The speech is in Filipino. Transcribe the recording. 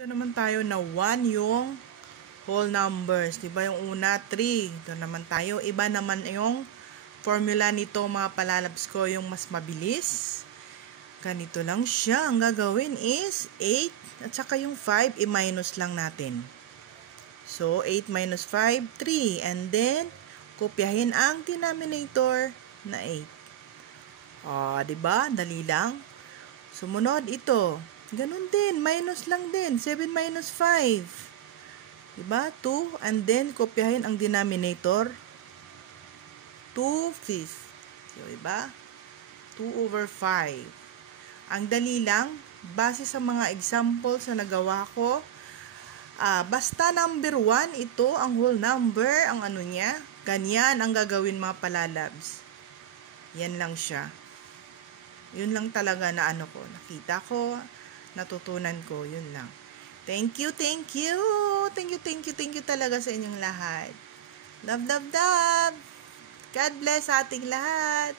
Ito naman tayo na 1 yung whole numbers. Diba yung una, 3. Ito naman tayo. Iba naman yung formula nito mga palalabs ko, yung mas mabilis. Ganito lang siya. Ang gagawin is 8 at saka yung 5, i-minus lang natin. So, 8 minus 5, 3. And then, kopyahin ang denominator na 8. Diba? Dali lang. Sumunod ito. Ganun din. Minus lang din. 7 minus 5. Diba? 2. And then, kopyahin ang denominator. 2/5. So, diba? 2 over 5. Ang dali lang. Base sa mga examples na nagawa ko. Basta number 1, ito ang whole number. Ang ano niya. Ganyan ang gagawin mga palalabs. Yan lang siya. Yun lang talaga na ano ko. Nakita ko. Natutunan ko. Yun lang. Thank you, thank you. Thank you, thank you, thank you talaga sa inyong lahat. Love, love, love. God bless ating lahat.